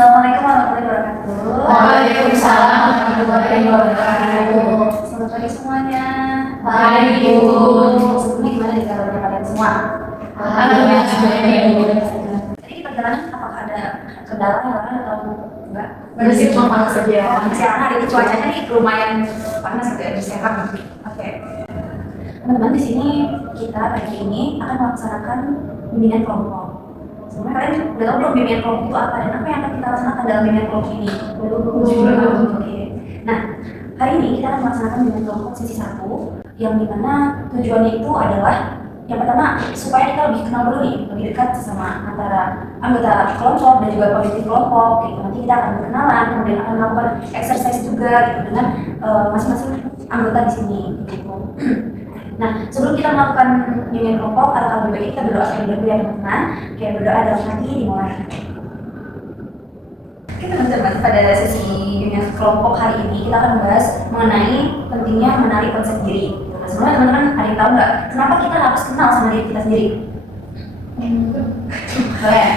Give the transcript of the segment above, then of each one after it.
Assalamualaikum warahmatullahi wabarakatuh. Waalaikumsalam warahmatullahi wabarakatuh. Selamat pagi semuanya. Baik, Ibu. Sebelumnya gimana nih kabarnya kalian semua? Alhamdulillah semuanya, Ibu. Jadi di perjalanan apakah ada kendala atau enggak? Bersih normal saja. Karena hari ini cuacanya nih lumayan panas gitu ya, berserak. Oke. Teman-teman, di sini kita pagi ini akan melaksanakan bimbingan kelompok. Sebenarnya kalian udah tahu belum bimbingan kelompok itu apa dan apa yang akan kita laksanakan dalam bimbingan kelompok ini? Oke. Nah, hari ini kita akan melaksanakan bimbingan kelompok sesi 1 yang dimana tujuannya itu adalah yang pertama supaya kita lebih kenal dulu nih, lebih dekat sama antara anggota kelompok dan juga pemimpin kelompok gitu. Nanti kita akan berkenalan, kemudian akan melakukan exercise juga gitu dengan masing-masing anggota di sini gitu. Nah, sebelum kita melakukan bimbingan kelompok, alangkah lebih baik kita berdoa terlebih dahulu ya teman-teman. Kayak berdoa dalam hati dimulai. Oke teman-teman, pada sesi bimbingan kelompok hari ini kita akan membahas mengenai pentingnya menarik konsep diri. Nah, sebelumnya teman-teman ada yang tahu nggak kenapa kita harus kenal sama diri kita sendiri? Boleh.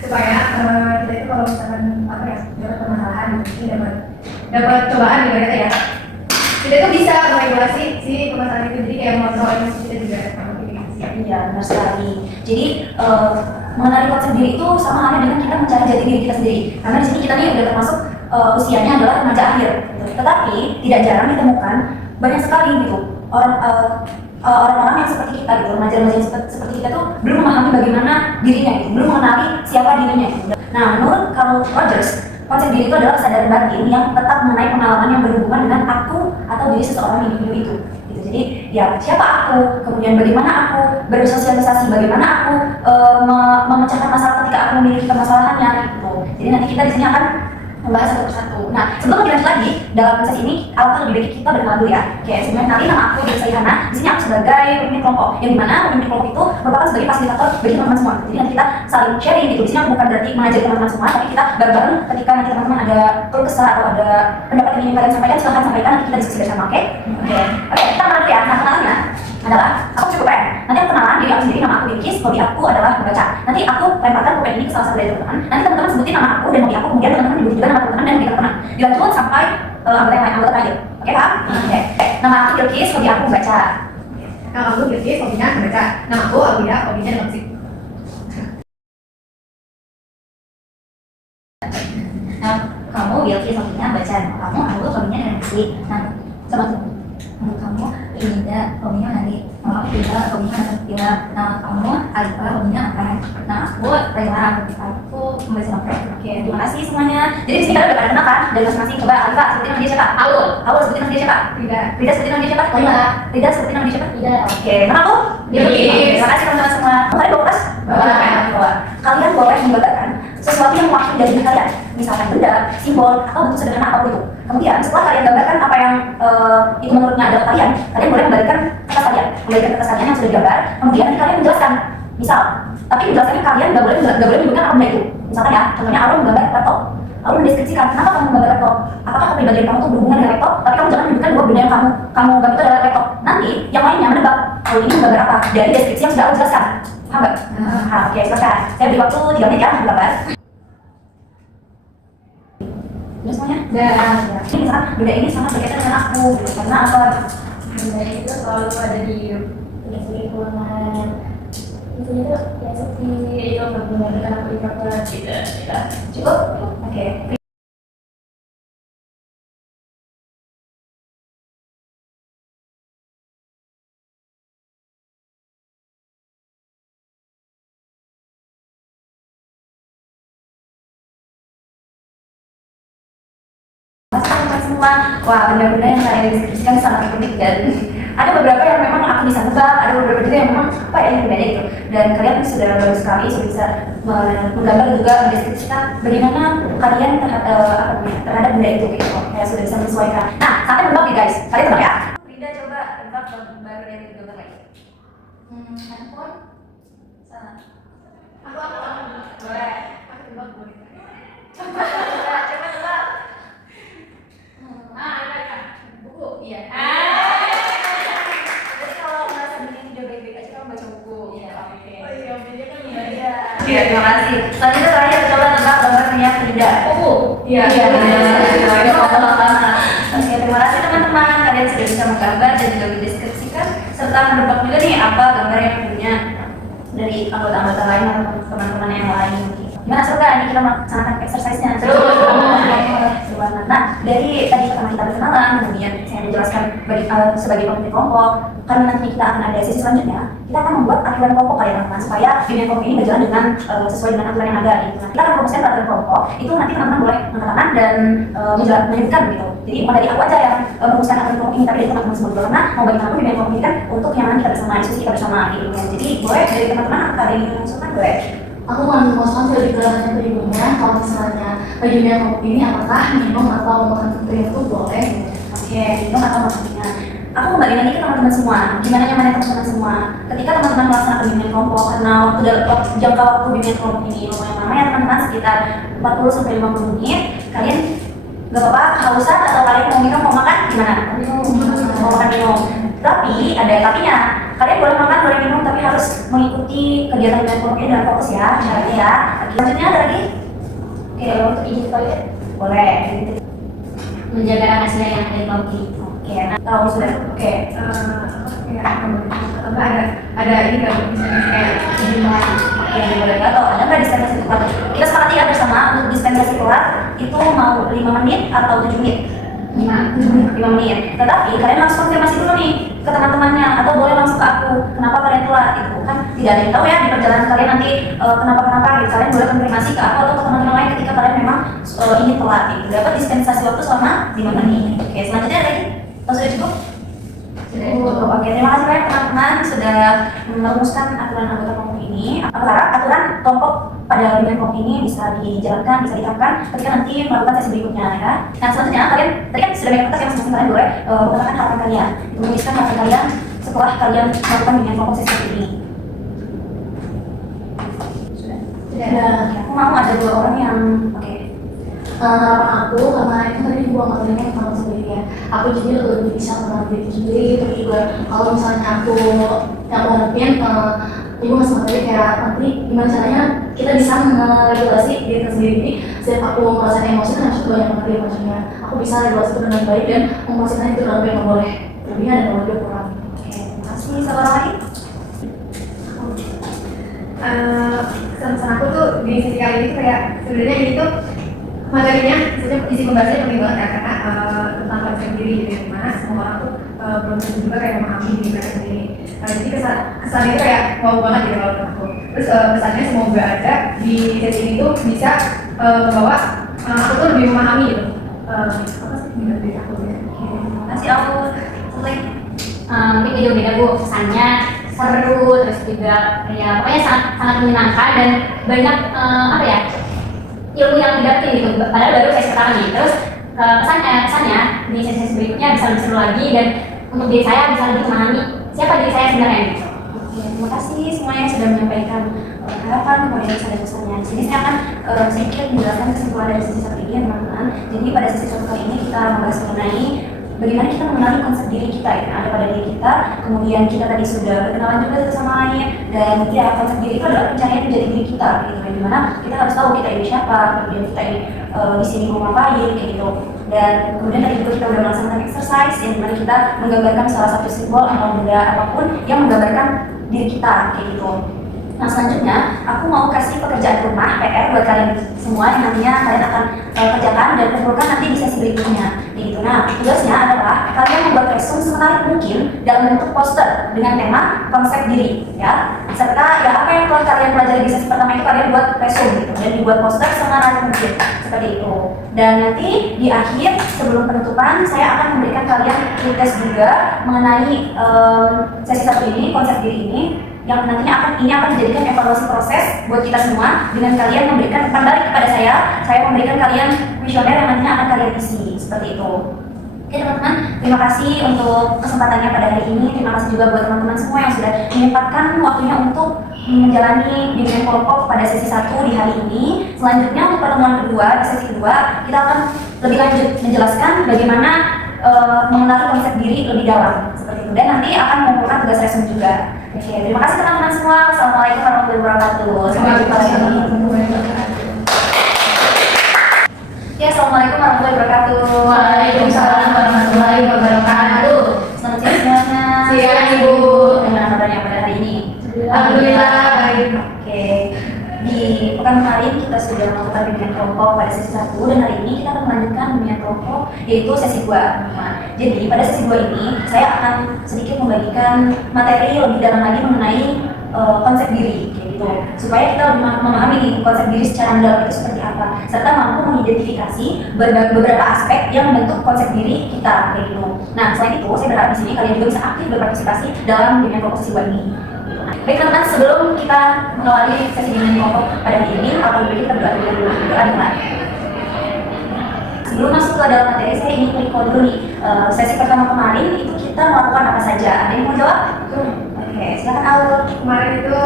Supaya kita itu kalau misalkan dapat permasalahan ini dapat cobaan gitu ya, kita tuh bisa meregulasi si permasalahan itu, jadi kayak mengontrol emosi kita juga. Iya, benar sekali. Jadi mengenali konsep diri itu sama halnya dengan kita mencari jati diri kita sendiri. Karena di sini kita nih udah termasuk usianya adalah remaja akhir. Gitu. Tetapi tidak jarang ditemukan banyak sekali gitu orang-orang yang seperti kita gitu, remaja-remaja yang seperti kita tuh belum memahami bagaimana dirinya gitu, belum mengenali siapa dirinya gitu. Nah, menurut Carl Rogers, konsep diri itu adalah kesadaran batin yang tetap mengenai pengalaman yang berhubungan dengan aku atau diri seseorang individu itu. Gitu. Jadi, ya siapa aku, kemudian bagaimana aku bersosialisasi, bagaimana aku memecahkan masalah ketika aku memiliki permasalahannya gitu. Jadi nanti kita di sini akan membahas satu persatu. Nah, sebelum lebih lanjut lagi dalam sesi ini, alangkah lebih baik kita berkenalan dulu ya. Oke, sebenarnya nanti nama aku Desa Ihana. Di sini aku sebagai pemimpin kelompok, yang dimana pemimpin kelompok itu merupakan sebagai fasilitator bagi teman-teman semua. Jadi nanti kita saling sharing gitu. Di sini aku bukan berarti mengajari teman-teman semua, tapi kita bareng-bareng ketika nanti teman-teman ada keluh kesah atau ada pendapat yang ingin kalian sampaikan, silahkan sampaikan. Nanti kita diskusi bersama, oke? Oke, kita kenalan dulu ya. Nah, kenalannya adalah aku cukup keren. Nanti aku kenalan diri aku sendiri, nama aku Bilkis, hobi aku adalah membaca. Nanti aku lemparkan pulpen ini ke salah satu dari teman-teman. Nanti teman-teman sebutin nama aku dan hobi aku, kemudian teman-teman nyebut juga nama teman-teman dan hobi teman-teman. Dilanjut sampai anggota yang lain, anggota terakhir. Oke, paham? Oke. Nama aku Bilkis, hobi aku membaca. Nama aku Bilkis, hobinya membaca. Nama aku Alvida, hobinya dalam musik. Nah, kamu Bilkis hobinya baca, kamu aku hobinya dengan musik. Nah, sama tuh. Kamu Ida hobinya menari, nama aku Ida hobinya nonton film, nama kamu Alfa hobinya apa? Nama aku Rela, aku membaca novel. Oke, terima kasih semuanya. Jadi di sini kalian udah pada kenal kan? Dan masing-masing coba Alfa sebutin nama dia siapa? Aul sebutin nama dia siapa? Rida sebutin nama dia siapa? Rida sebutin nama dia siapa? Oke, nama aku Bilkis. Terima kasih teman-teman semua. Kalian bawa kas? Bawa. Kalian boleh menggambarkan sesuatu yang mewakili dari diri kalian, misalkan benda, simbol, atau bentuk sederhana apapun itu. Kemudian setelah kalian gambarkan apa yang itu menurutnya adalah kalian boleh membalikan kertas kalian, yang sudah digambar. Kemudian nanti kalian menjelaskan, misal, tapi menjelaskannya kalian nggak boleh menyebutkan apa benda itu. Misalkan ya, contohnya Arul menggambar laptop, lalu mendeskripsikan kenapa kamu menggambar laptop, apakah kepribadian kamu itu berhubungan dengan laptop, tapi kamu jangan menyebutkan bahwa benda yang kamu gambar itu adalah laptop. Nanti yang lainnya menebak, kalau ini menggambar apa dari deskripsi yang sudah aku jelaskan. Paham nggak? Oke, silakan. Saya beri waktu 3 menit ya untuk gambar. Udah semuanya? Udah. Ini misalkan benda ini sangat berkaitan dengan aku, karena apa? Benda itu selalu ada di lingkungan. Itu ya seperti itu berhubungan dengan aku di kampus. Tidak. Cukup? Oke. Semua, wah benda-benda yang kalian deskripsikan sangat unik dan ada beberapa yang memang aku bisa tebak, ada beberapa juga yang memang apa ya ini bedanya gitu. Dan kalian sudah bagus sekali, sudah bisa menggambar juga mendeskripsikan bagaimana kalian terhadap benda itu gitu. Kayak sudah bisa menyesuaikan. Nah, sampai tebak nih guys, kalian tebak ya. Rida coba tebak gambar yang digambar lagi. Handphone, sana. Aku Boleh. aku tebak boleh. Coba tebak. Buku. Iya. Jadi kalau merasa bikin video baik-baik aja kamu baca buku. Iya. Oke. Oh iya, dia kan Iya, terima kasih. Selanjutnya terakhir coba tebak gambar minyak tidak. Iya. Oke, terima kasih teman-teman. Kalian sudah bisa menggambar dan juga mendeskripsikan serta menebak juga nih apa gambar yang punya dari anggota-anggota lain atau teman-teman yang lain. Gimana seru gak? Ini kita melaksanakan exercise-nya. Seru banget. Nah, dari tadi pertama kita berkenalan, kemudian saya menjelaskan sebagai pemimpin kelompok. Karena nanti kita akan ada sesi selanjutnya, kita akan membuat aturan kelompok ya teman-teman, supaya bimbingan kelompok ini berjalan dengan sesuai dengan aturan yang ada. Gitu. Nah, kita akan promosikan aturan kelompok. Itu nanti teman-teman boleh angkat tangan dan menyebutkan gitu. Jadi bukan dari aku aja yang merumuskan aturan kelompok ini, tapi dari teman-teman semua. Karena mau bagaimanapun bimbingan kelompok ini kan untuk yang nanti kita bersama, diskusi kita bersama gitu. Jadi boleh dari teman-teman ada yang mengusulkan boleh. Aku mau memuaskan lebih kelanjutan berikutnya. Kalau misalnya bimbingan kelompok ini apakah minum atau makan tertentu boleh? Oke, minum atau maksudnya. Aku kembali lagi ke teman-teman semua. Gimana nyamannya teman-teman semua? Ketika teman-teman melaksanakan bimbingan kelompok, karena jangka waktu bimbingan kelompok ini lumayan lama ya teman-teman, sekitar 40 sampai 50 menit. Kalian nggak apa-apa hausan atau kalian mau minum mau makan gimana? Mau makan minum. Tapi ada tapinya. Kalian boleh makan, boleh minum, tapi harus mengikuti kegiatan bimbingan kelompok ini dengan fokus ya, syaratnya ya. Selanjutnya ada lagi? Oke, untuk izin toilet boleh. Menjaga rahasia yang ada di kelompok ini. Oke, nah tahu sudah. Oke. Ada ini nggak misalnya kayak gimana? Oke, boleh atau ada nggak dispensasi tepat? Kita sepakati ya bersama untuk dispensasi keluar itu mau 5 menit atau 7 menit? 5 menit. Tetapi kalian langsung konfirmasi dulu nih ke teman-temannya atau boleh langsung ke aku. Kenapa kalian telat? Itu kan tidak ada yang tahu ya di perjalanan kalian nanti kenapa gitu. Kalian boleh konfirmasi ke aku atau ke teman-teman lain ketika kalian memang ingin telat gitu. Dapat dispensasi waktu selama 5 menit. Oke, selanjutnya ada lagi? Oh, sudah cukup? Sudah cukup. Oke, terima kasih banyak teman-teman sudah merumuskan aturan anggota kelompok ini. Aku harap aturan kelompok pada bimbingan kelompok ini bisa dijalankan, bisa diterapkan ketika nanti melakukan sesi berikutnya ya. Nah, selanjutnya kalian tadi kan sudah banyak kertas yang masing-masing kalian boleh mengatakan harapan kalian, menuliskan harapan kalian setelah kalian melakukan bimbingan kelompok sesi ini. Sudah. Oke, aku mau ada 2 orang yang Harapan aku karena itu tadi gua materinya sama sendiri ya. Aku jadi lebih bisa mengenal diri sendiri. Terus juga kalau misalnya aku yang mau ngertiin, ibu ngasih materi kayak nanti gimana caranya kita bisa meregulasi diri kita sendiri. Jadi setiap aku merasakan emosi kan harus banyak materi maksudnya. Aku bisa regulasi itu dengan baik dan memposisikan itu dengan baik, nggak boleh lebihnya dan nggak boleh kurang. Oke, terima kasih. Sama orang lain? Pesan aku tuh di sisi kali ini tuh kayak sebenarnya ini tuh materinya, maksudnya isi pembahasannya penting banget ya karena tentang konsep diri gitu ya, dimana semua orang tuh belum tentu juga kayak memahami diri mereka sendiri. Jadi kesannya itu kayak wow banget gitu kalau menurut aku. Terus pesannya semoga aja di sesi ini tuh bisa membawa aku tuh lebih memahami gitu. Apa sih minat diri aku ya? Terima kasih aku. Selesai. Mungkin beda beda bu, kesannya seru, terus juga ya pokoknya sangat menyenangkan dan banyak apa ya ilmu yang didapetin gitu. Padahal baru sesi pertama nih. Terus kesannya di sesi berikutnya bisa lebih seru lagi dan untuk diri saya bisa lebih memahami siapa diri saya sebenarnya gitu. Oke, terima kasih semuanya yang sudah menyampaikan harapan kemudian ada pesannya. Di sini saya akan sedikit menjelaskan kesimpulan dari sesi 1 ini ya teman-teman. Jadi pada sesi 1 kali ini kita membahas mengenai bagaimana kita mengenali konsep diri kita yang ada pada diri kita. Kemudian kita tadi sudah berkenalan juga satu sama lain dan ya konsep diri itu adalah pencarian menjadi diri kita gitu. Dimana kita harus tahu kita ini siapa, kemudian kita ini di sini mau ngapain kayak gitu. Dan kemudian tadi juga kita sudah melaksanakan exercise yang dimana kita menggambarkan salah satu simbol atau benda apapun yang menggambarkan diri kita kayak gitu. Nah selanjutnya aku mau kasih pekerjaan rumah PR buat kalian semua yang nantinya kalian akan kerjakan dan kumpulkan nanti di sesi berikutnya. Gitu. Nah tugasnya adalah kalian membuat resume semenarik mungkin dalam bentuk poster dengan tema konsep diri, ya. Serta ya apa yang telah kalian pelajari di sesi pertama itu kalian buat resume gitu dan dibuat poster semenarik mungkin seperti itu. Dan nanti di akhir sebelum penutupan saya akan memberikan kalian tes juga mengenai sesi 1 ini konsep diri ini. Yang nantinya akan dijadikan evaluasi proses buat kita semua dengan kalian memberikan umpan balik kepada saya memberikan kalian kuesioner yang nantinya akan kalian isi seperti itu. Oke teman-teman, terima kasih untuk kesempatannya pada hari ini. Terima kasih juga buat teman-teman semua yang sudah menyempatkan waktunya untuk menjalani bimbingan kelompok pada sesi 1 di hari ini. Selanjutnya untuk pertemuan kedua, di sesi kedua kita akan lebih lanjut menjelaskan bagaimana mengenali konsep diri lebih dalam seperti itu. Dan nanti akan mengumpulkan tugas resume juga. Oke, terima kasih teman-teman semua. Wassalamualaikum warahmatullahi wabarakatuh. Sampai jumpa lagi. wabarakatuh. Waalaikumsalam warahmatullahi wabarakatuh. Selamat siang semuanya. Siang, Ibu. Gimana kabarnya pada hari ini? Alhamdulillah baik. Oke. Di pekan kemarin kita sudah melakukan bimbingan kelompok pada sesi 1 dan hari ini kita akan melanjutkan bimbingan kelompok yaitu sesi 2. Nah, jadi pada sesi 2 ini saya akan sedikit membagikan materi lebih dalam lagi mengenai konsep diri kayak gitu. Supaya kita lebih memahami nih, konsep diri secara mendalam itu seperti apa serta mampu mengidentifikasi beberapa aspek yang membentuk konsep diri kita kayak gitu. Nah, selain itu saya berharap di sini kalian juga bisa aktif berpartisipasi dalam bimbingan kelompok sesi 2 ini. Baik teman-teman, sebelum kita mengawali sesi bimbingan kelompok pada hari ini, apabila kita berdoa dulu, berdoa dimulai. Sebelum masuk ke dalam materi, saya ingin recall dulu nih, sesi pertama kemarin itu kita melakukan apa saja? Ada yang mau jawab? Oke, silakan Aul. Kemarin itu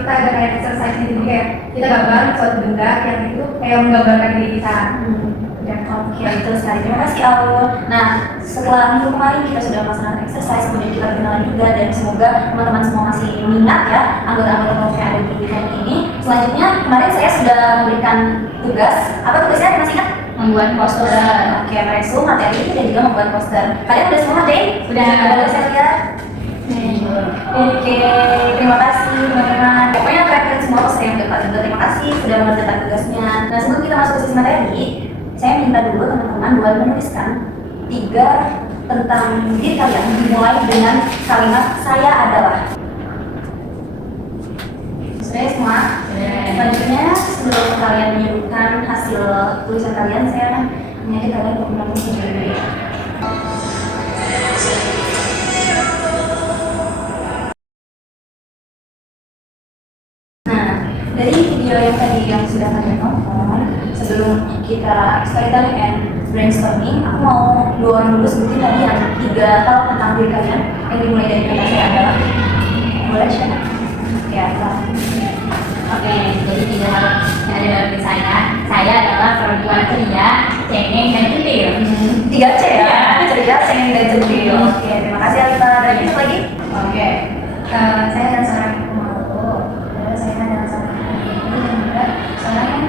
kita ada kayak exercise gitu, kayak kita gambar suatu benda yang itu kayak menggambarkan diri kita. Ya, Oke, betul sekali. Terima kasih Aul. Nah, setelah minggu kemarin kita sudah melaksanakan exercise, kemudian kita kenalan juga dan semoga teman-teman semua masih minat ya anggota-anggota kelompok yang ada di kelompok ini. Selanjutnya kemarin saya sudah memberikan tugas. Apa tugasnya? Masih ingat? Membuat poster. Oke, meresu materi dan juga membuat poster. Kalian udah semua deh? Sudah. Boleh saya lihat? Oke, terima kasih teman-teman. Pokoknya keren-keren semua poster yang dapat. Terima kasih sudah mengerjakan tugasnya. Nah, sebelum kita masuk ke sesi materi, saya minta dulu teman-teman buat menuliskan 3 tentang diri kalian dimulai dengan kalimat saya adalah. Sudah semua? Selanjutnya sebelum kalian menyebutkan hasil tulisan kalian, saya akan mengajak kalian untuk menulis sendiri. Nah, dari video yang tadi yang sudah kalian tonton, sebelum kita storytelling and brainstorming, aku mau dua orang dulu sebutin tadi yang 3 hal tentang diri kalian yang dimulai dari kata saya adalah. Boleh siapa? Oke, apa? Oke, jadi 3 hal yang ada dalam diri saya adalah perempuan ceria, cengeng, dan centil. 3C ya? Iya. Ceria, cengeng, dan centil. Oke, terima kasih Alita. Dan itu lagi? Oke. Saya adalah seorang yang pemalu. Lalu saya adalah seorang yang penyendiri dan juga seorang yang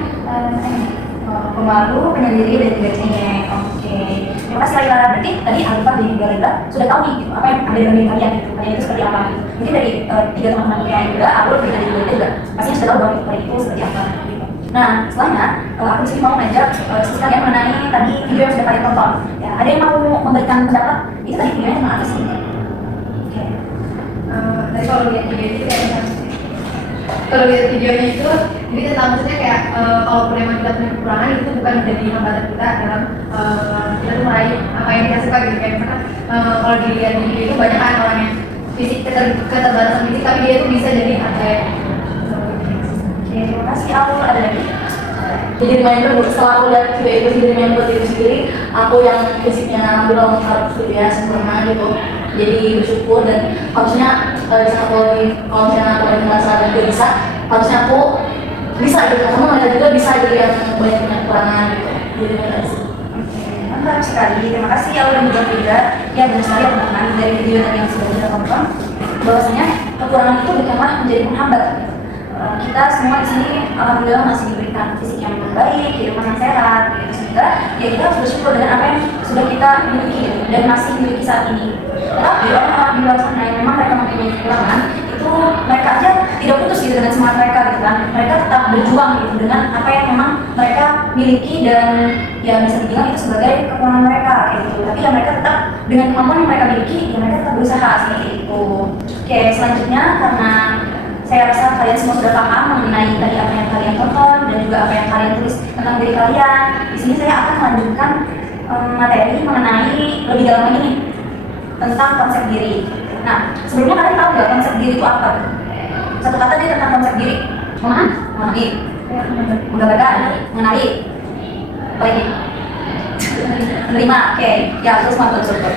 Pemalu, penyendiri, dan juga cengeng. Oke, terima kasih Alita. Berarti tadi Alita dan juga Alita sudah tahu nih gitu, apa yang ada dalam diri kalian gitu. Kalian itu seperti apa gitu. Mungkin dari 3 teman-teman yang lain juga, aku dan juga Alita juga pastinya sudah tahu bahwa kalian itu seperti apa gitu. Nah, selanjutnya aku disini mau ngajak sekalian mengenai tadi video yang sudah kalian tonton. Ya, ada yang mau memberikan pendapat? Itu tadi videonya tentang apa sih? Oke. Tadi kalau lihat video itu kayak kalau lihat videonya itu jadi tentang maksudnya kayak kalau memang kita punya kekurangan itu bukan menjadi hambatan kita dalam kita tuh meraih apa yang kita suka gitu kayak misalkan kalau dilihat di video itu banyak kan orang yang fisik keterbatasan fisik tapi dia tuh bisa jadi atlet. Oke, terima kasih Aul. Ada lagi? Jadi reminder setelah aku lihat video itu jadi reminder buat diri sendiri, aku yang fisiknya belum harus ya sempurna gitu. Jadi bersyukur dan harusnya kalau misalnya aku lagi merasa dan gak bisa, harusnya aku bisa gitu. Kamu mereka juga bisa jadi yang banyak kekurangan gitu. Jadi terima kasih. Oke, mantap sekali. Terima kasih Aul dan juga Frida. Ya, benar sekali teman-teman dari video tadi yang sudah kita tonton bahwasanya kekurangan itu bukanlah menjadi penghambat. Kita semua di sini alhamdulillah masih diberikan fisik yang baik, kehidupan yang sehat, gitu. Sehingga ya kita harus bersyukur dengan apa yang sudah kita miliki gitu, dan masih miliki saat ini. Tetapi orang-orang di luar sana yang memang mereka mempunyai kekurangan itu mereka aja tidak putus gitu dengan semangat mereka gitu kan. Mereka tetap berjuang gitu dengan apa yang memang mereka miliki dan ya bisa dibilang itu sebagai kekurangan mereka kayak gitu. Tapi ya mereka tetap dengan kemampuan yang mereka miliki, ya mereka tetap berusaha seperti itu. Oke, selanjutnya karena saya rasa kalian semua sudah paham mengenai tadi apa yang kalian tonton dan juga apa yang kalian tulis tentang diri kalian. Di sini saya akan melanjutkan materi mengenai lebih dalam lagi nih tentang konsep diri. Nah, sebelumnya kalian tahu nggak konsep diri itu apa? Satu kata nih tentang konsep diri. Memahami, menggambarkan, mengenali, apa lagi? Menerima. Oke, ya terus betul.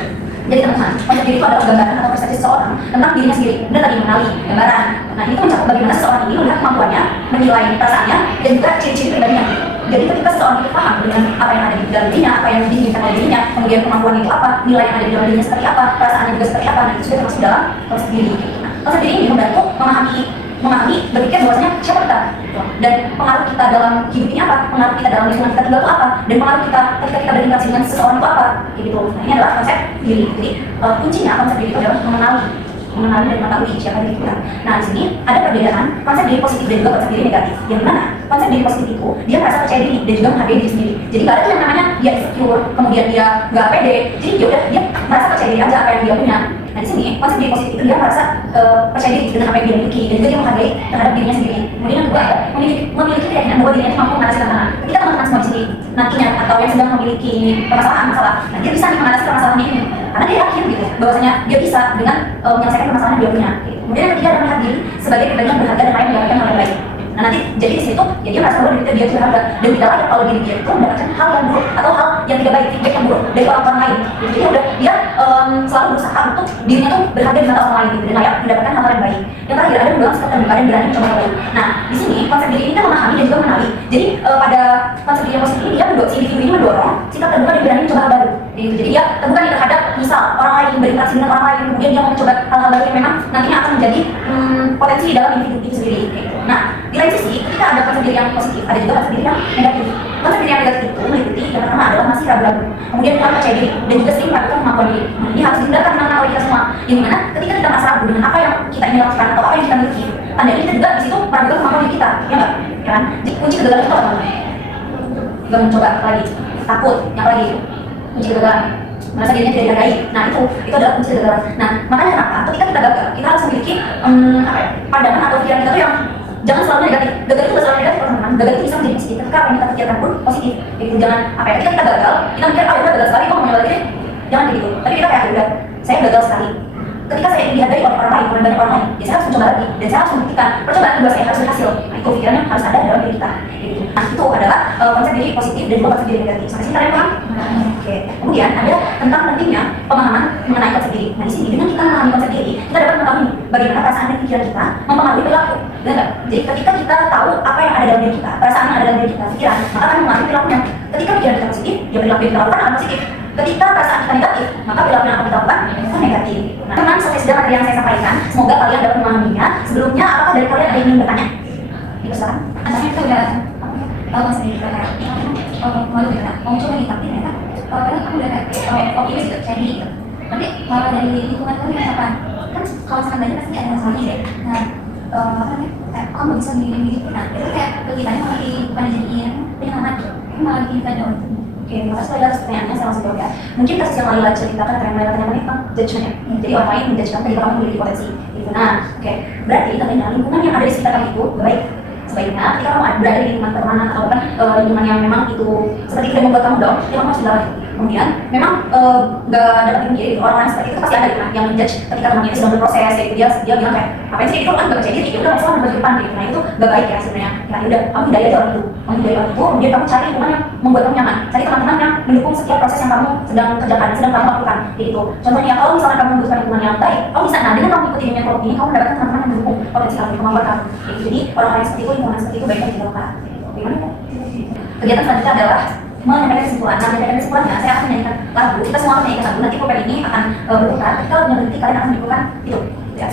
Jadi teman-teman, konsep diri itu adalah gambaran atau persepsi seseorang tentang dirinya sendiri. Dia tadi mengenali gambaran. Nah, itu mencakup bagaimana seseorang ini melihat kemampuannya, menilai perasaannya, dan juga ciri-ciri pribadinya. Jadi ketika seseorang itu paham dengan apa yang ada di dalam dirinya, apa yang diinginkan oleh dirinya, kemudian kemampuan itu apa, nilai yang ada di dalam dirinya seperti apa, perasaannya juga seperti apa, nah itu sudah termasuk dalam konsep diri. Nah, konsep diri ini membantu memahami berpikir bahwasanya siapa kita. gitu. Dan pengaruh kita dalam hidup ini apa? Pengaruh kita dalam lingkungan kita tinggal itu apa? Dan pengaruh kita ketika kita berinteraksi dengan seseorang itu apa? Kayak gitu. Nah, ini adalah konsep diri. Jadi kuncinya konsep diri itu adalah mengenali dan mengetahui siapa diri kita. Nah, di sini ada perbedaan konsep diri positif dan juga konsep diri negatif. Yang mana konsep diri positif itu dia merasa percaya diri dan juga menghargai diri sendiri. Jadi nggak ada tuh yang namanya dia insecure, kemudian dia nggak pede. Jadi ya udah dia merasa percaya diri aja apa yang dia punya. Nah, di sini konsep diri positif itu dia merasa percaya diri dengan apa yang dia miliki dan juga dia menghargai terhadap dirinya sendiri. Kemudian yang kedua ada memiliki keyakinan bahwa dirinya itu mampu mengatasi tantangan. Ketika teman-teman semua di sini nantinya atau yang sedang memiliki masalah, nah dia bisa nih mengatasi permasalahan ini karena dia yakin gitu bahwasanya dia bisa dengan menyelesaikan permasalahan yang dia punya. Gitu. Kemudian yang ketiga adalah melihat diri sebagai pribadi yang berharga dan layak mendapatkan hal yang baik. Nah nanti jadi di situ ya dia merasa bahwa diri dia berharga dan tidak layak kalau diri dia itu mendapatkan hal yang buruk atau hal yang tidak baik, feedback yang buruk dari orang lain. Jadi udah dia selalu berusaha untuk dirinya tuh berharga di mata orang lain gitu, dan layak mendapatkan hal yang baik. Yang terakhir ada peluang sikap terbuka dan berani mencoba hal baru. Nah di sini konsep diri ini kan memahami dan juga mengenali. Jadi pada konsep diri yang positif ini dia si individu ini mendorong sikap terbuka dan berani mencoba hal baru. Jadi dia terbuka nih terhadap misal orang lain, berinteraksi dengan orang lain, kemudian dia mau mencoba hal-hal baru yang memang nantinya akan menjadi potensi dalam individu itu sendiri. Gitu. Nah di lain sisi ketika ada konsep diri yang positif, ada juga konsep diri yang negatif. Konsep diri yang negatif itu meliputi yang pertama adalah masih ragu-ragu, kemudian kurang percaya diri dan juga sering meragukan kemampuan diri. Nah, ini harus dihindarkan dengan oleh kita semua. Yang dimana ketika kita merasa ragu dengan apa yang kita ingin lakukan atau apa yang kita miliki, tanda ini kita juga di situ meragukan kemampuan diri kita, ya nggak? Ya kan? Jadi kunci kegagalan itu apa? Gak mencoba lagi, takut, yang lagi kunci kegagalan, merasa dirinya tidak dihargai. Nah itu adalah kunci kegagalan. Nah makanya kenapa? Ketika kita gagal, kita harus memiliki pandangan atau pikiran kita tuh yang jangan selalu negatif. Gagal itu selalu negatif teman-teman. Gagal itu bisa menjadi positif. Ketika apa yang kita pikirkan pun positif. Jadi jangan ketika kita gagal, kita mikir udah gagal sekali, kok mau lagi deh. Jangan kayak gitu. Tapi kita kayak udah, saya gagal sekali. Ketika saya ingin dihargai oleh orang lain, oleh banyak orang lain, ya saya harus mencoba lagi dan saya harus membuktikan percobaan kedua saya harus berhasil. Nah itu pikirannya harus ada dalam diri kita. Gitu. Nah itu adalah konsep diri positif dan juga konsep diri negatif. Sampai sini kalian paham? Oke. Kemudian ada tentang pentingnya pemahaman mengenai konsep diri. Nah di sini dengan kita memahami konsep diri, kita dapat mengetahui bagaimana perasaan dan pikiran kita mempengaruhi perilaku. Benar nggak? Jadi ketika kita tahu apa yang ada dalam diri kita, perasaan yang ada dalam diri kita, pikiran, maka akan mempengaruhi perilakunya. Ketika pikiran kita positif, ya perilaku yang kita lakukan akan positif. Ketika perasaan kita negatif, maka perilaku yang akan kita lakukan itu negatif. Nah, teman selesai sudah materi yang saya sampaikan. Semoga kalian dapat memahaminya. Sebelumnya, apakah dari kalian ada yang ingin bertanya? Silakan. Anaknya itu udah tahu masa diri kita kayak malu gitu kan, mau coba nih tapi ternyata kadang aku udah kayak optimis gitu, percaya diri gitu. Tapi malah dari lingkungan kamu yang apa? Kan kalau misalkan belajar pasti ada masalahnya deh. Nah, apa namanya? Kayak kamu bisa begini gitu. Nah, itu kayak kegiatannya malah bukan jadiin penyemangat, malah bikin kita down. Oke, terima kasih atas pertanyaannya, saya langsung jawab ya. Mungkin kasus yang Lila ceritakan atau yang Lila tanyakan itu kan judgment ya. Jadi orang lain menjudgekan ketika kamu memiliki potensi. Gitu. Nah, oke. Berarti tandanya lingkungan yang ada di sekitar kamu itu baik. Sebaiknya ketika kamu berada di lingkungan pertemanan atau kan lingkungan yang memang itu seperti itu membuat kamu down, ya kamu harus belajar. Kemudian memang nggak dapat dipungkiri orang-orang seperti itu pasti ada yang menjudge ketika temannya sedang berproses, jadi dia bilang kayak apa sih itu kan nggak percaya diri, udah masalah di depan gitu. Nah itu nggak baik ya sebenarnya. Nah udah kamu hindari aja orang itu, kemudian kamu cari lingkungan yang membuat kamu nyaman, cari teman-teman yang mendukung setiap proses yang kamu sedang kerjakan, sedang kamu lakukan, gitu. Contohnya kalau misalnya kamu membutuhkan lingkungan yang baik, kamu bisa dengan kamu ikuti dunia ini, kamu mendapatkan teman-teman yang mendukung potensi kamu, kemampuan kamu. Jadi orang-orang seperti itu, lingkungan seperti itu baiknya dilakukan. Gimana ya? Kegiatan selanjutnya adalah menyampaikan kesimpulan. Nah, menyampaikan kesimpulannya, saya akan menyanyikan lagu. Kita semua akan menyanyikan lagu. Nanti pulpen ini akan berputar. Ketika lagunya berhenti, kalian akan menyimpulkan itu. Ya.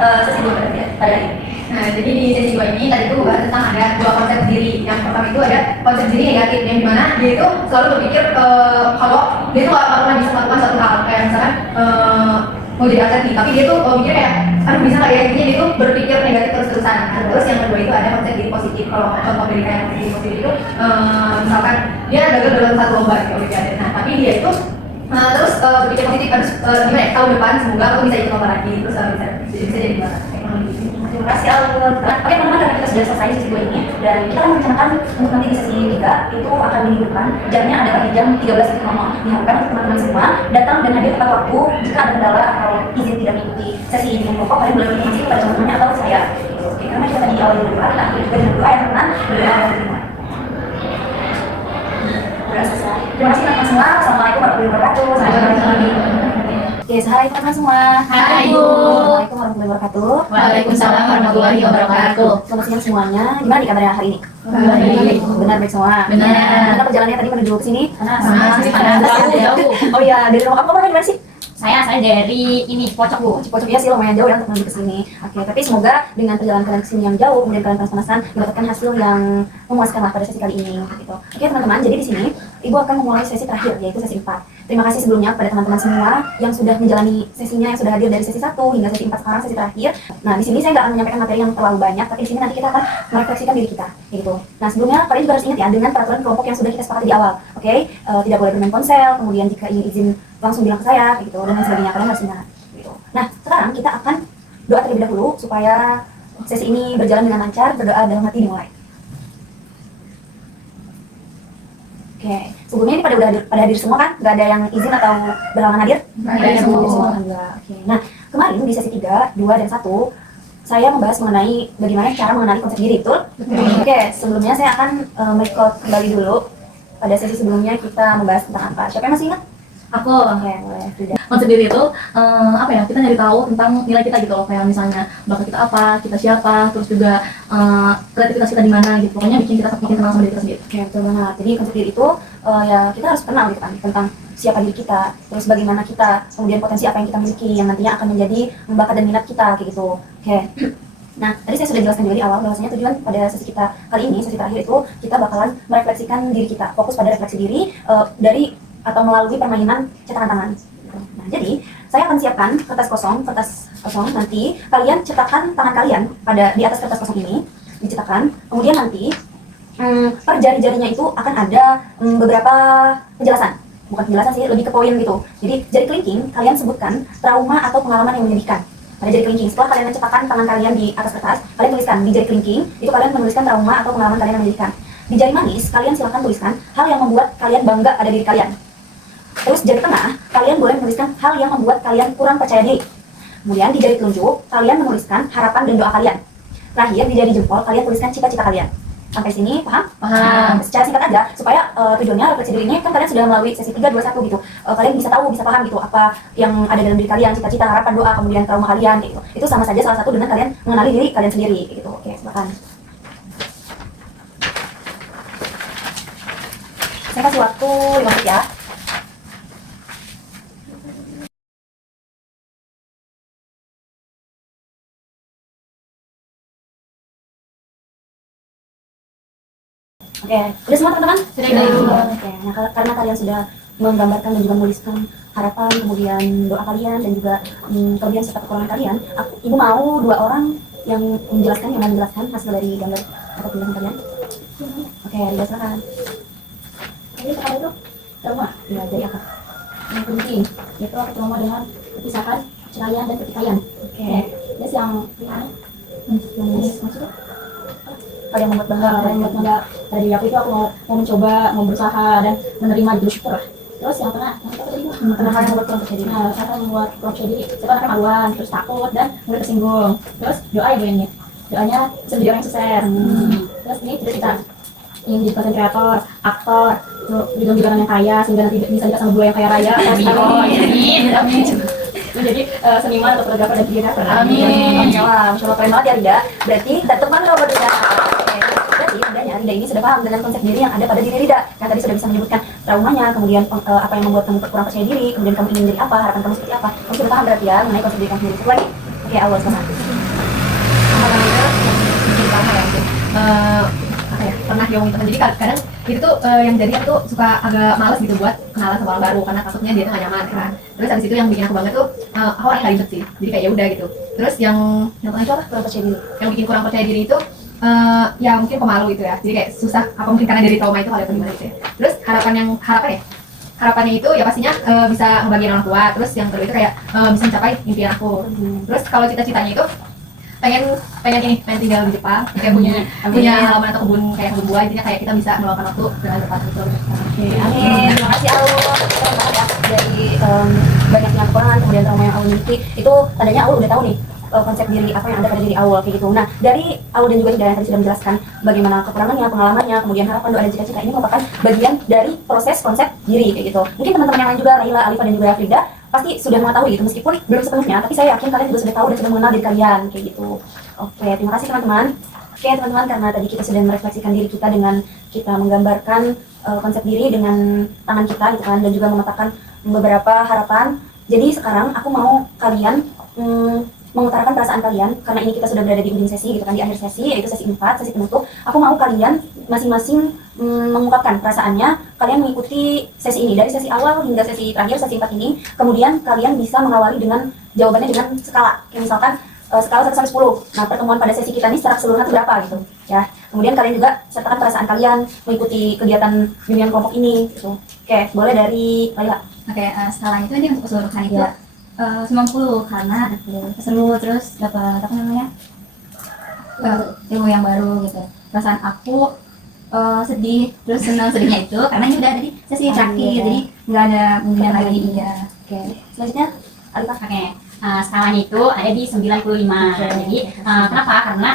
Sesi dua pada ini. Nah, jadi di sesi 2 ini tadi itu bahas tentang ada dua konsep diri. Yang pertama itu ada konsep diri negatif, yang dimana dia itu selalu berpikir kalau dia itu nggak pernah bisa melakukan satu hal, kayak misalkan mau jadi atlet nih, tapi dia tuh mikir kayak aduh bisa nggak ya, intinya dia tuh berpikir negatif terus-terusan. Nah, terus yang kedua itu ada konsep diri positif. Kalau contoh dari kayak konsep diri positif itu misalkan dia gagal dalam satu lomba di olimpiade, nah tapi dia itu terus berpikir positif harus gimana ya, tahun depan semoga aku bisa ikut lomba lagi, terus bisa jadi juara teknologi. Terima kasih Alun. Oke teman-teman, karena kita sudah selesai sesi 2 ini dan kita akan merencanakan untuk nanti di sesi 3 itu akan diminggukan, jamnya ada pada jam 13.00. Diharapkan untuk teman-teman semua datang dan hadir tepat waktu. Jika ada kendala atau izin tidak mengikuti sesi ini dengan pokok, kalian boleh konfirmasi kepada teman-temannya atau saya. Oke, karena kita tadi di awal berdoa, kita akhiri juga dengan doa yang tenang, berdoa yang terima. Udah selesai. Terima kasih teman-teman semua. Assalamualaikum warahmatullahi wabarakatuh. Oke, hai teman-teman semua. Hai, Bu. Assalamualaikum warahmatullahi wabarakatuh. Waalaikumsalam warahmatullahi wabarakatuh. Selamat siang semuanya. Gimana nih kabarnya hari ini? Baik. Benar baik semua. Benar. Gimana perjalanannya tadi menuju ke sini? Jauh. Oh iya, dari rumah kamu dari mana sih? Saya dari ini Pocok, Bu. Pocok ya sih lumayan jauh ya untuk menuju ke sini. Oke, tapi semoga dengan perjalanan kalian ke sini yang jauh, kemudian kalian panas-panasan mendapatkan hasil yang memuaskan lah pada sesi kali ini gitu. Oke, teman-teman, jadi di sini Ibu akan memulai sesi terakhir yaitu sesi 4. Terima kasih sebelumnya kepada teman-teman semua yang sudah menjalani sesinya, yang sudah hadir dari sesi 1 hingga sesi 4 sekarang sesi terakhir. Nah, di sini saya nggak akan menyampaikan materi yang terlalu banyak, tapi di sini nanti kita akan merefleksikan diri kita gitu. Nah, sebelumnya kalian juga harus ingat ya dengan peraturan kelompok yang sudah kita sepakati di awal. Oke, tidak boleh bermain ponsel, kemudian jika ingin izin langsung bilang ke saya gitu dan lain sebagainya, kalian harus ingat gitu. Nah, sekarang kita akan doa terlebih dahulu supaya sesi ini berjalan dengan lancar. Berdoa dalam hati dimulai. Oke, sebelumnya ini pada hadir semua kan? Nggak ada yang izin atau berhalangan hadir? Ada semua. semua. Alhamdulillah. Oke, nah kemarin di sesi 3, 2, dan 1 saya membahas mengenai bagaimana cara mengenali konsep diri, betul? Oke, sebelumnya saya akan merecall kembali dulu. Pada sesi sebelumnya kita membahas tentang apa? Siapa yang masih ingat? Aku Oke, boleh. Frida. konsep diri itu apa ya, kita nyari tahu tentang nilai kita gitu loh, kayak misalnya bakat kita apa, kita siapa, terus juga kreativitas kita di mana gitu, pokoknya bikin kita makin kenal sama diri kita sendiri. Oke, betul banget. Jadi konsep diri itu ya kita harus kenal gitu kan tentang siapa diri kita, terus bagaimana kita, kemudian potensi apa yang kita miliki yang nantinya akan menjadi bakat dan minat kita kayak gitu. Oke. Nah, tadi saya sudah jelaskan juga di awal bahwasanya tujuan pada sesi kita kali ini, sesi terakhir itu kita bakalan merefleksikan diri kita, fokus pada refleksi diri dari atau melalui permainan cetakan tangan. Nah, jadi saya akan siapkan kertas kosong nanti kalian cetakkan tangan kalian pada di atas kertas kosong ini, dicetakkan. Kemudian nanti per jari-jarinya itu akan ada beberapa penjelasan. Bukan penjelasan sih, lebih ke poin gitu. Jadi jari kelingking kalian sebutkan trauma atau pengalaman yang menyedihkan. Pada jari kelingking, setelah kalian mencetakkan tangan kalian di atas kertas, kalian tuliskan di jari kelingking itu kalian menuliskan trauma atau pengalaman kalian yang menyedihkan. Di jari manis, kalian silakan tuliskan hal yang membuat kalian bangga pada diri kalian. Terus jari tengah, kalian boleh menuliskan hal yang membuat kalian kurang percaya diri. Kemudian di jari telunjuk, kalian menuliskan harapan dan doa kalian. Terakhir di jari jempol, kalian tuliskan cita-cita kalian. Sampai sini paham? Paham. Secara singkat aja, supaya tujuannya refleksi diri ini kan kalian sudah melalui sesi 3, 2, 1 gitu. Kalian bisa tahu, bisa paham gitu apa yang ada dalam diri kalian, cita-cita, harapan, doa, kemudian trauma kalian gitu. Itu sama saja salah satu dengan kalian mengenali diri kalian sendiri gitu. Oke, silakan. Saya kasih waktu 5 menit ya. Oke, udah semua teman-teman? Sudah. Oke, nah karena kalian sudah menggambarkan dan juga menuliskan harapan, kemudian doa kalian dan juga kelebihan serta kekurangan kalian, ibu mau 2 orang yang menjelaskan hasil dari gambar atau tulisan kalian. Oke, Rida silakan. Jadi pertama itu trauma, ya dari apa? Yang penting, yaitu trauma dengan kepisahan, perceraian dan pertikaian. Oke, terus yang maksudnya hal yang membuat bangga dari aku itu aku mau mencoba, mau berusaha dan menerima gitu, bersyukur lah. Terus yang tengah tadi tengah hal yang membuat kurang percaya diri. Nah, cara membuat kurang percaya diri, saya akan maluan, terus takut dan mudah tersinggung. Terus doa ya Bu ini, doanya bisa menjadi orang yang sukses. Terus ini cita-cita ingin jadi konten kreator, aktor, juga orang yang kaya sehingga nanti bisa nikah sama gue yang kaya raya. Amin. Menjadi seniman atau fotografer dan videografer. Amin. Wah, masya Allah keren banget ya Rida. Berarti teman Robert Rida. Berarti Ridanya, Rida ini sudah paham dengan konsep diri yang ada pada diri Rida. Yang tadi sudah bisa menyebutkan traumanya, kemudian apa yang membuat kamu kurang percaya diri, kemudian kamu ingin jadi apa, harapan kamu seperti apa. Kamu sudah paham berarti ya mengenai konsep diri kamu sendiri. Satu lagi. Oke, awal sama. Apa ya, pernah diomongin teman, jadi kadang itu tuh yang jadi aku tuh suka agak males gitu buat kenalan sama orang baru karena takutnya dia tuh gak nyaman kan. Terus habis itu yang bikin aku bangga tuh aku orang gak ribet sih, jadi kayak ya udah gitu. Terus yang tengah itu apa? Kurang percaya diri. Yang bikin kurang percaya diri itu ya mungkin pemalu gitu ya, jadi kayak susah, apa mungkin karena dari trauma itu kali apa gimana gitu ya. Terus harapannya itu ya pastinya bisa ngebagian orang tua. Terus yang kedua itu kayak bisa mencapai impian aku. Terus kalau cita-citanya itu pengen tinggal di Jepang, kayak punya halaman atau kebun kayak kebun buah, intinya kayak kita bisa meluangkan waktu dengan tepat gitu. Oke, amin. Terima kasih Aul. Keren banget ya dari banyaknya kekurangan kemudian trauma yang Aul miliki. Itu tandanya Aul udah tahu nih konsep diri apa yang ada pada diri Aul kayak gitu. Nah, dari Aul dan juga Hidayah tadi sudah menjelaskan bagaimana kekurangannya, pengalamannya, kemudian harapan, doa dan cita-cita ini merupakan bagian dari proses konsep diri kayak gitu. Mungkin teman-teman yang lain juga, Laila, Alifa dan juga Frida pasti sudah mengetahui gitu, meskipun belum sepenuhnya, tapi saya yakin kalian juga sudah tahu dan sudah mengenal diri kalian kayak gitu. Oke, terima kasih teman-teman. Oke teman-teman, karena tadi kita sudah merefleksikan diri kita dengan kita menggambarkan konsep diri dengan tangan kita gitu kan, dan juga memetakan beberapa harapan. Jadi sekarang aku mau kalian mengutarakan perasaan kalian, karena ini kita sudah berada di ujung sesi gitu kan, di akhir sesi, yaitu sesi 4, sesi penutup. Aku mau kalian masing-masing mengungkapkan perasaannya. Kalian mengikuti sesi ini dari sesi awal hingga sesi terakhir, sesi 4 ini. Kemudian kalian bisa mengawali dengan jawabannya dengan skala, kayak misalkan skala 1 sampai 10. Nah, pertemuan pada sesi kita ini secara keseluruhan itu berapa gitu ya. Kemudian kalian juga sertakan perasaan kalian mengikuti kegiatan bimbingan kelompok ini gitu. Oke, boleh dari Laila. Oke, skalanya itu nanti untuk keseluruhan itu 90 karena seru, terus dapat apa namanya ilmu yang baru gitu. Perasaan aku sedih, terus senang. Sedihnya itu karena ini udah ada di sesi terakhir, jadi nggak ada kemudian lagi. Iya. Oke, selanjutnya Alifa. Oke, skalanya itu ada di 95. Jadi kenapa? Karena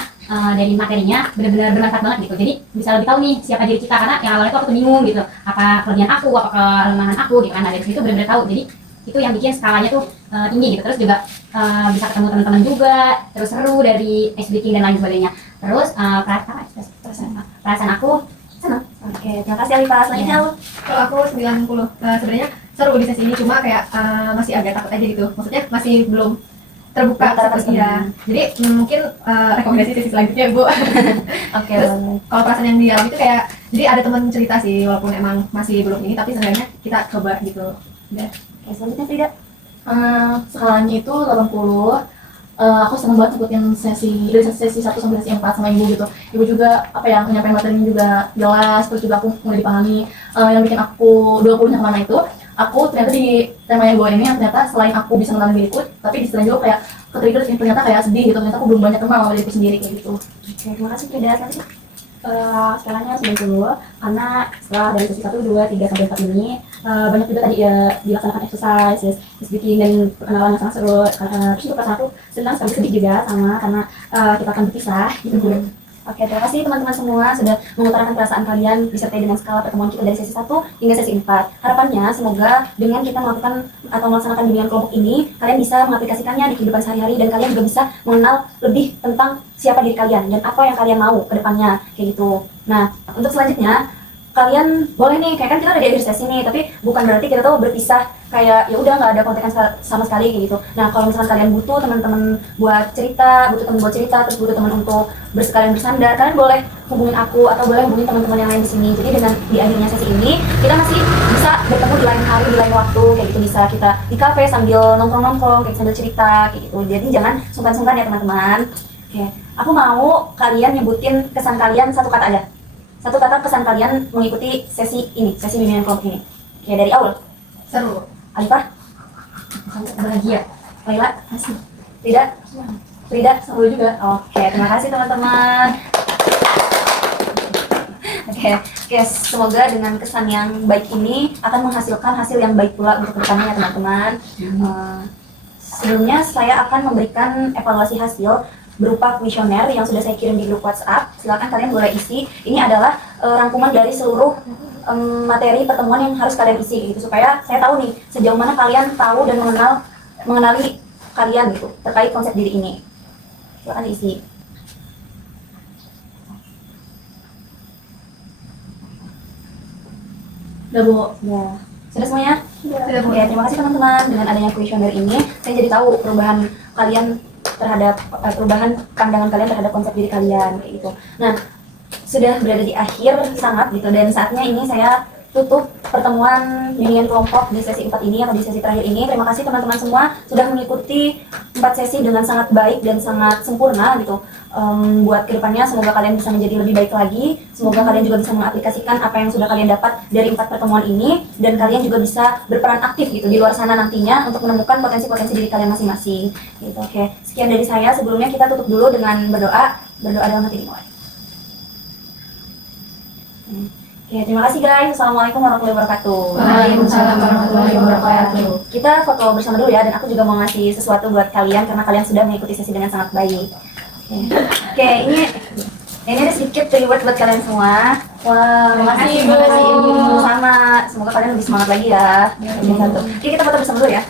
dari materinya benar-benar bermanfaat banget gitu. Jadi bisa lebih tahu nih siapa diri kita, karena yang awalnya tuh aku tuh bingung gitu, apa kelebihan aku, apa kelemahan aku gitu kan. Nah, dari situ benar-benar tahu. Jadi itu yang bikin skalanya tuh tinggi gitu. Terus juga bisa ketemu teman-teman juga, terus seru dari ice breaking dan lain sebagainya. Terus perasaan aku senang. Oke, terima kasih Alifa. Selanjutnya Aul. Kalau aku 90. Sebenarnya seru di sesi ini, cuma kayak masih agak takut aja gitu. Maksudnya masih belum terbuka seperti ya. Jadi mungkin rekomendasi sesi selanjutnya Bu. Oke, Terus kalau perasaan yang dialami itu kayak, jadi ada teman cerita sih, walaupun emang masih belum ini, tapi seenggaknya kita coba gitu. Udah. Oke, selanjutnya Frida. Skalanya itu 80. Aku seneng banget ikutin dari sesi 1 sampai sesi 4 sama ibu gitu. Ibu juga menyampaikan materinya juga jelas, terus juga aku mulai dipahami. Yang bikin aku 20-nya kemana itu, aku ternyata di tema yang gue ini, ternyata selain aku bisa mengenal diriku, tapi di sisi juga kayak ketrigger ternyata kayak sedih gitu, ternyata aku belum banyak kenal sama diriku sendiri kayak gitu. Oke, terima kasih Frida. Selanjutnya Skalanya 90 karena setelah dari sesi 1, 2, 3, sampai 4 ini banyak juga tadi dilaksanakan exercise, speaking dan perkenalan yang sangat seru. Terus untuk kelas 1 senang sekali, sedih juga sama karena kita akan berpisah gitu. Oke, terima kasih teman-teman semua sudah mengutarakan perasaan kalian disertai dengan skala pertemuan kita dari sesi 1 hingga sesi 4. Harapannya semoga dengan kita melakukan atau melaksanakan bimbingan kelompok ini, kalian bisa mengaplikasikannya di kehidupan sehari-hari dan kalian juga bisa mengenal lebih tentang siapa diri kalian dan apa yang kalian mau ke depannya kayak gitu. Nah, untuk selanjutnya kalian boleh nih, kayak kan kita udah di akhir sesi nih, tapi bukan berarti kita tuh berpisah kayak ya udah nggak ada kontekan sama sekali kayak gitu. Nah, kalau misalkan kalian butuh teman-teman buat cerita, terus butuh teman untuk bersekalian bersandar, kalian boleh hubungin aku atau boleh hubungin teman-teman yang lain di sini. Jadi dengan di akhirnya sesi ini kita masih bisa bertemu di lain hari, di lain waktu kayak gitu, bisa kita di kafe sambil nongkrong-nongkrong kayak sambil cerita kayak gitu. Jadi jangan sungkan-sungkan ya teman-teman. Oke, aku mau kalian nyebutin kesan kalian satu kata aja. Satu kata kesan kalian mengikuti sesi ini, sesi bimbingan kelompok ini. Oke, dari Aul. Seru. Alifah. Bahagia. Laila. Frida. Frida. Seru juga. Oke, terima kasih teman-teman. Oke, semoga dengan kesan yang baik ini akan menghasilkan hasil yang baik pula untuk kedepannya ya teman-teman. Sebelumnya saya akan memberikan evaluasi hasil berupa kuesioner yang sudah saya kirim di grup WhatsApp. Silakan kalian boleh isi. Ini adalah rangkuman dari seluruh materi pertemuan yang harus kalian isi gitu, supaya saya tahu nih sejauh mana kalian tahu dan mengenali kalian gitu terkait konsep diri ini. Silakan diisi. Udah Bu. Ya. Sudah semuanya? Sudah, Bu. Ya, terima kasih teman-teman. Dengan adanya kuesioner ini, saya jadi tahu perubahan kalian terhadap perubahan pandangan kalian terhadap konsep diri kalian kayak gitu. Nah, sudah berada di akhir sangat gitu, dan saatnya ini saya tutup pertemuan bimbingan kelompok di sesi 4 ini atau di sesi terakhir ini. Terima kasih teman-teman semua sudah mengikuti 4 sesi dengan sangat baik dan sangat sempurna gitu. Buat kedepannya semoga kalian bisa menjadi lebih baik lagi. Semoga kalian juga bisa mengaplikasikan apa yang sudah kalian dapat dari 4 pertemuan ini, dan kalian juga bisa berperan aktif gitu di luar sana nantinya untuk menemukan potensi-potensi diri kalian masing-masing. Gitu. Oke, sekian dari saya. Sebelumnya kita tutup dulu dengan berdoa dalam hati dimulai. Oke, terima kasih guys. Assalamualaikum warahmatullahi wabarakatuh. Waalaikumsalam warahmatullahi wabarakatuh. Kita foto bersama dulu ya, dan aku juga mau ngasih sesuatu buat kalian karena kalian sudah mengikuti sesi dengan sangat baik. Oke, ini ada sedikit reward buat kalian semua. Wah, terima kasih Ibu. Sama. Semoga kalian lebih semangat lagi ya. Oke, kita foto bersama dulu ya.